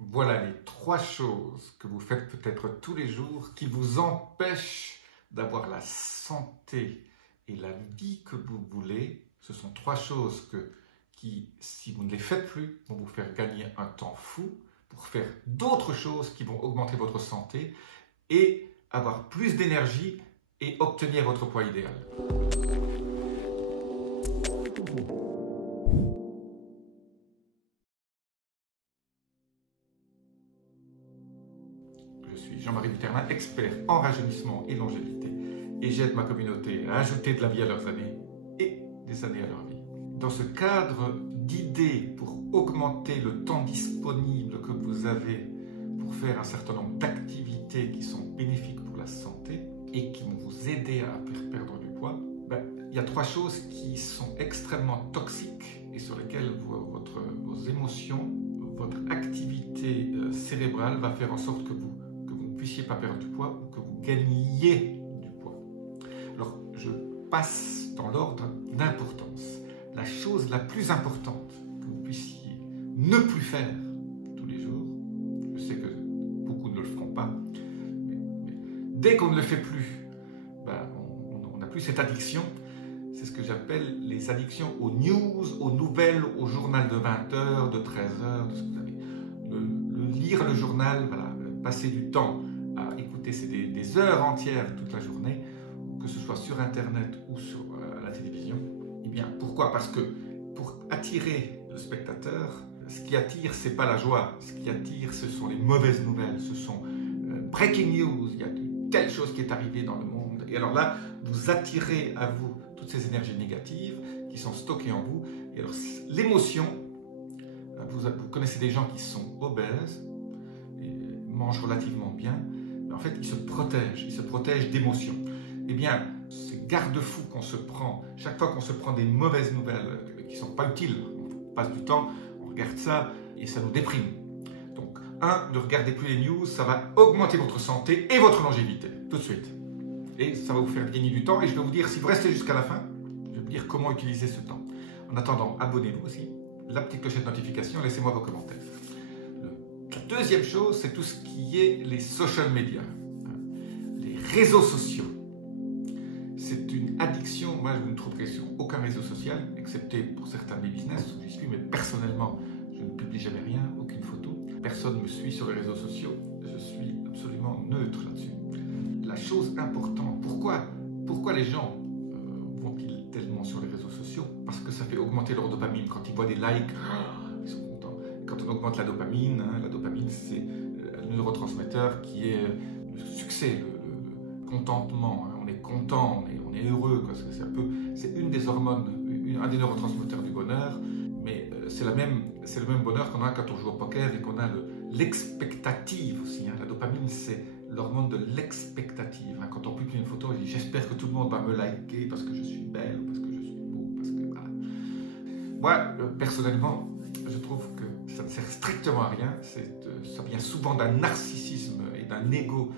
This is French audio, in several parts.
Voilà les trois choses que vous faites peut-être tous les jours qui vous empêchent d'avoir la santé et la vie que vous voulez. Ce sont trois choses qui, si vous ne les faites plus, vont vous faire gagner un temps fou pour faire d'autres choses qui vont augmenter votre santé et avoir plus d'énergie et obtenir votre poids idéal. Je suis Jean-Marie Buterlin, expert en rajeunissement et longévité, et j'aide ma communauté à ajouter de la vie à leurs années et des années à leur vie. Dans ce cadre d'idées pour augmenter le temps disponible que vous avez pour faire un certain nombre d'activités qui sont bénéfiques pour la santé et qui vont vous aider à faire perdre du poids, il y a trois choses qui sont extrêmement toxiques et sur lesquelles vos émotions, votre activité cérébrale va faire en sorte que vous ne puissiez pas perdre du poids ou que vous gagniez du poids. Alors, je passe dans l'ordre d'importance. La chose la plus importante que vous puissiez ne plus faire tous les jours, je sais que beaucoup ne le feront pas, mais dès qu'on ne le fait plus, on n'a plus cette addiction. C'est ce que j'appelle les addictions aux news, aux nouvelles, au journal de 20h, de 13h, de ce que vous avez. Lire le journal, voilà, passer du temps à écouter, c'est des heures entières toute la journée, que ce soit sur Internet ou sur la télévision. Eh bien, pourquoi? Parce que pour attirer le spectateur, ce qui attire, ce n'est pas la joie. Ce qui attire, ce sont les mauvaises nouvelles. Ce sont breaking news, il y a telle chose qui est arrivée dans le monde. Et alors là, vous attirez à vous toutes ces énergies négatives qui sont stockées en vous. Et alors, l'émotion, vous connaissez des gens qui sont obèses, et mangent relativement bien, mais en fait, ils se protègent d'émotions. Eh bien, ces garde-fous qu'on se prend, chaque fois qu'on se prend des mauvaises nouvelles qui ne sont pas utiles, on passe du temps, on regarde ça et ça nous déprime. Donc, ne regardez plus les news, ça va augmenter votre santé et votre longévité, tout de suite. Et ça va vous faire gagner du temps et je vais vous dire, si vous restez jusqu'à la fin, je vais vous dire comment utiliser ce temps. En attendant, abonnez-vous aussi, la petite clochette de notification, laissez-moi vos commentaires. La deuxième chose, c'est tout ce qui est les social media, les réseaux sociaux. C'est une addiction. Moi, je ne trouverai sur aucun réseau social, excepté pour certains de mes business où j'y suis, mais personnellement, je ne publie jamais rien, aucune photo. Personne ne me suit sur les réseaux sociaux. Je suis absolument neutre là-dessus. La chose importante, pourquoi les gens vont-ils tellement sur les réseaux sociaux? Parce que ça fait augmenter leur dopamine. Quand ils voient des likes, ils sont contents. Et quand on augmente la dopamine c'est le neurotransmetteur qui est le succès, le contentement. On est content, on est heureux. C'est une des hormones, un des neurotransmetteurs du bonheur. Mais c'est le même bonheur qu'on a quand on joue au poker et qu'on a l'expectative aussi. La dopamine, c'est l'hormone de l'expectative. Quand on publie une photo, on dit j'espère que tout le monde va me liker parce que je suis belle, parce que je suis beau, parce que voilà. Moi, personnellement, je trouve que ça ne sert strictement à rien. Ça vient souvent d'un narcissisme et d'un ego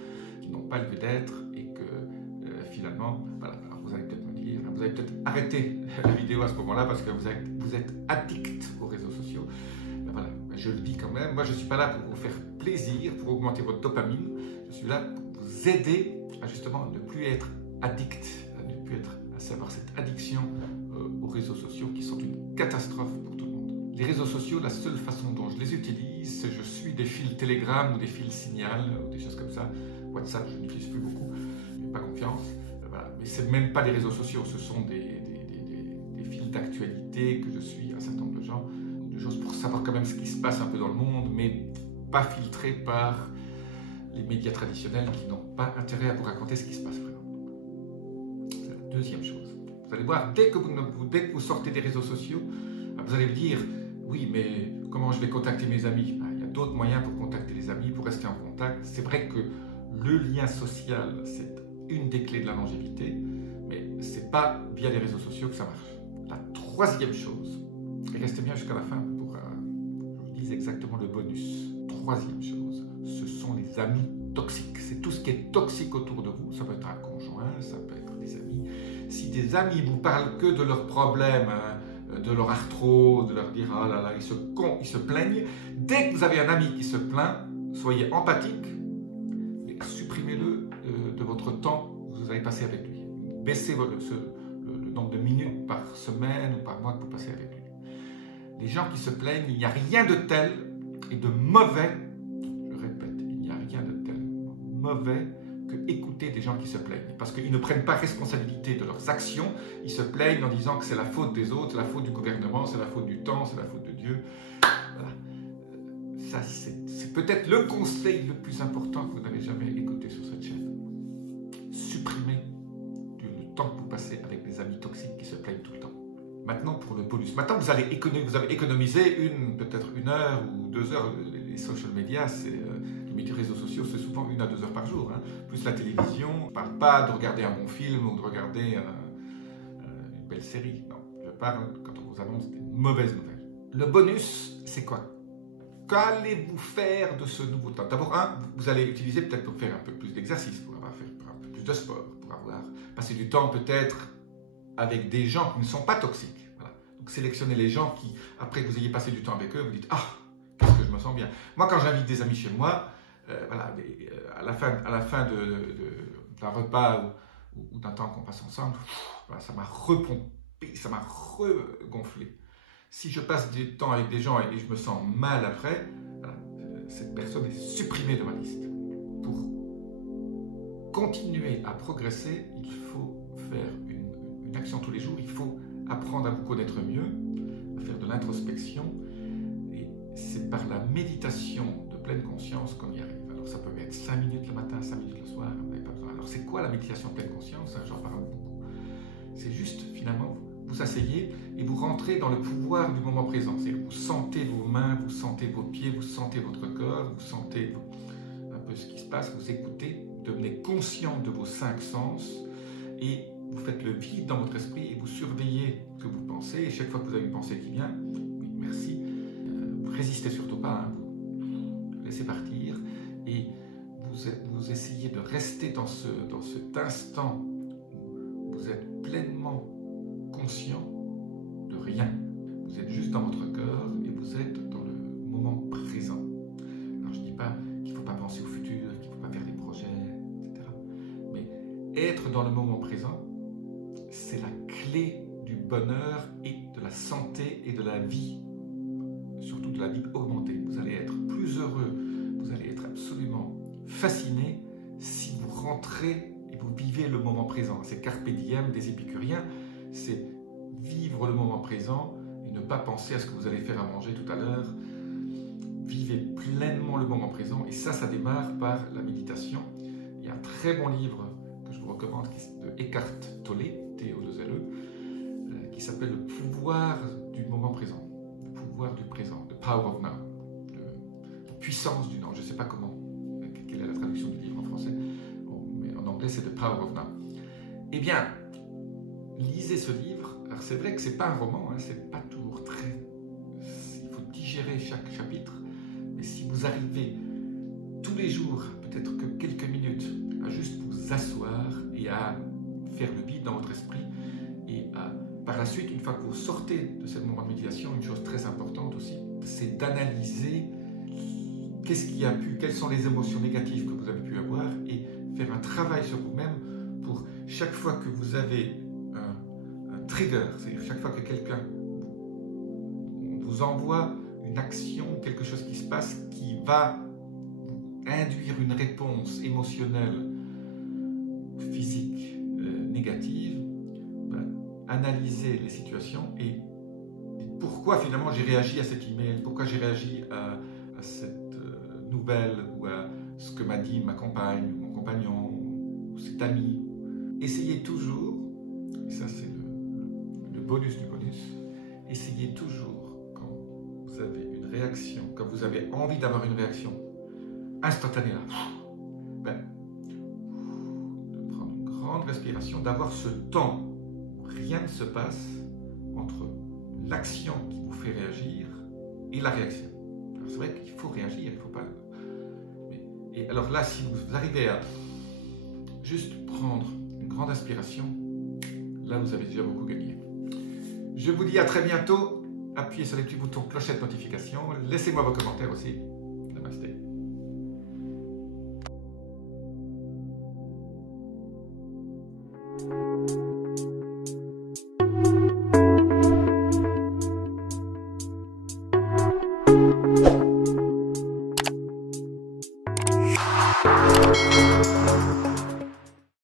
qui n'ont pas lieu d'être et que finalement, voilà. Alors vous allez peut-être me dire, vous allez peut-être arrêter la vidéo à ce moment-là parce que vous êtes addict aux réseaux sociaux. Voilà, je le dis quand même, moi je ne suis pas là pour vous faire plaisir, pour augmenter votre dopamine, je suis là pour vous aider à justement ne plus être addict, à avoir cette addiction aux réseaux sociaux qui sont une catastrophe pour tout le monde. Les réseaux sociaux, la seule façon dont je les utilise, c'est je suis des fils Telegram ou des fils Signal ou des choses comme ça. WhatsApp, je n'utilise plus beaucoup, je n'ai pas confiance. Voilà. Mais ce n'est même pas des réseaux sociaux, ce sont des fils d'actualité que je suis un certain nombre de gens, pour savoir quand même ce qui se passe un peu dans le monde, mais pas filtré par les médias traditionnels qui n'ont pas intérêt à vous raconter ce qui se passe vraiment. C'est la deuxième chose. Vous allez voir, dès que vous sortez des réseaux sociaux, vous allez me dire, oui, mais comment je vais contacter mes amis? Il y a d'autres moyens pour contacter les amis, pour rester en contact. C'est vrai que le lien social, c'est une des clés de la longévité, mais ce n'est pas via les réseaux sociaux que ça marche. La troisième chose, et restez bien jusqu'à la fin pour que je vous dise exactement le bonus. Troisième chose, ce sont les amis toxiques. C'est tout ce qui est toxique autour de vous. Ça peut être un conjoint, ça peut être des amis. Si des amis vous parlent que de leurs problèmes, de leur arthrose, de leur dire « ah là là, ils se plaignent », dès que vous avez un ami qui se plaint, soyez empathique et supprimez-le de votre temps que vous avez passé avec lui. Baissez le nombre de minutes par semaine ou par mois que vous passez avec lui. Les gens qui se plaignent, il n'y a rien de tel et de mauvais, je répète, il n'y a rien de tel mauvais que écouter des gens qui se plaignent. Parce qu'ils ne prennent pas responsabilité de leurs actions, ils se plaignent en disant que c'est la faute des autres, c'est la faute du gouvernement, c'est la faute du temps, c'est la faute de Dieu. Voilà. Ça, c'est peut-être le conseil le plus important que vous n'avez jamais écouté sur cette chaîne. Supprimez le temps que vous passez avec des amis toxiques qui se plaignent tout le temps. Maintenant, pour le bonus. Maintenant, vous avez économisé peut-être 1 heure ou 2 heures. Les social media, les réseaux sociaux, c'est souvent 1 à 2 heures par jour. Hein. Plus la télévision. On ne parle pas de regarder un bon film ou de regarder une belle série. Non, je parle quand on vous annonce des mauvaises nouvelles. Le bonus, c'est quoi? Qu'allez-vous faire de ce nouveau temps? D'abord, vous allez utiliser peut-être pour faire un peu plus d'exercice, pour avoir fait un peu plus de sport, pour avoir passé du temps peut-être avec des gens qui ne sont pas toxiques. Voilà. Donc sélectionnez les gens qui, après que vous ayez passé du temps avec eux, vous dites « Ah, qu'est-ce que je me sens bien ». Moi, quand j'invite des amis chez moi, voilà, à la fin d'un repas ou d'un temps qu'on passe ensemble, voilà, ça m'a repompé, ça m'a regonflé. Si je passe du temps avec des gens et je me sens mal après, voilà, cette personne est supprimée de ma liste. Pour continuer à progresser, il faut faire une action tous les jours, il faut apprendre à vous connaître mieux, à faire de l'introspection, et c'est par la méditation de pleine conscience qu'on y arrive. Alors ça peut être 5 minutes le matin, 5 minutes le soir, vous n'avez pas besoin. Alors c'est quoi la méditation de pleine conscience? J'en parle beaucoup. C'est juste finalement, vous asseyez et vous rentrez dans le pouvoir du moment présent. C'est-à-dire vous sentez vos mains, vous sentez vos pieds, vous sentez votre corps, vous sentez un peu ce qui se passe, vous écoutez, devenez conscient de vos 5 sens et vous faites le vide dans votre esprit et vous surveillez ce que vous pensez. Et chaque fois que vous avez une pensée qui vient, oui, merci, vous résistez surtout pas, hein, vous laissez partir et vous essayez de rester dans cet instant où vous êtes pleinement conscient de rien. Vous êtes juste dans votre corps et vous êtes dans le moment présent. Alors je ne dis pas qu'il ne faut pas penser au futur, qu'il ne faut pas faire des projets, etc. Mais être dans le moment présent, c'est la clé du bonheur et de la santé et de la vie, surtout de la vie augmentée. Vous allez être plus heureux, vous allez être absolument fasciné si vous rentrez et vous vivez le moment présent. C'est carpe diem des épicuriens, c'est vivre le moment présent et ne pas penser à ce que vous allez faire à manger tout à l'heure. Vivez pleinement le moment présent et ça démarre par la méditation. Il y a un très bon livre que je vous recommande de Eckhart Tolle, T-O-2-L-E, qui s'appelle Le pouvoir du moment présent, le pouvoir du présent, The Power of Now, la puissance du now. Je ne sais pas quelle est la traduction du livre en français, mais en anglais c'est The Power of Now. Eh bien, lisez ce livre. Alors c'est vrai que c'est pas un roman, hein, c'est pas toujours très... Il faut digérer chaque chapitre, mais si vous arrivez tous les jours, peut-être que quelques minutes, à juste vous asseoir et à faire le vide dans votre esprit et par la suite, une fois que vous sortez de ce moment de méditation, une chose très importante aussi, c'est d'analyser quelles sont les émotions négatives que vous avez pu avoir et faire un travail sur vous-même pour chaque fois que vous avez un trigger, c'est-à-dire chaque fois que quelqu'un vous envoie une action, quelque chose qui se passe qui va induire une réponse émotionnelle, physique, négative, analyser les situations et pourquoi finalement j'ai réagi à cet email, pourquoi j'ai réagi à cette nouvelle ou à ce que m'a dit ma compagne, mon compagnon, ou cet ami. Essayez toujours, et ça c'est le bonus du bonus, essayez toujours quand vous avez une réaction, quand vous avez envie d'avoir une réaction instantanée là, de prendre une grande respiration, d'avoir ce temps où rien ne se passe entre l'action qui vous fait réagir et la réaction. C'est vrai qu'il faut réagir, il ne faut pas... Et alors là, si vous arrivez à juste prendre une grande inspiration, là vous avez déjà beaucoup gagné. Je vous dis à très bientôt. appuyez sur les petits boutons clochette notification, laissez-moi vos commentaires aussi. Namasté.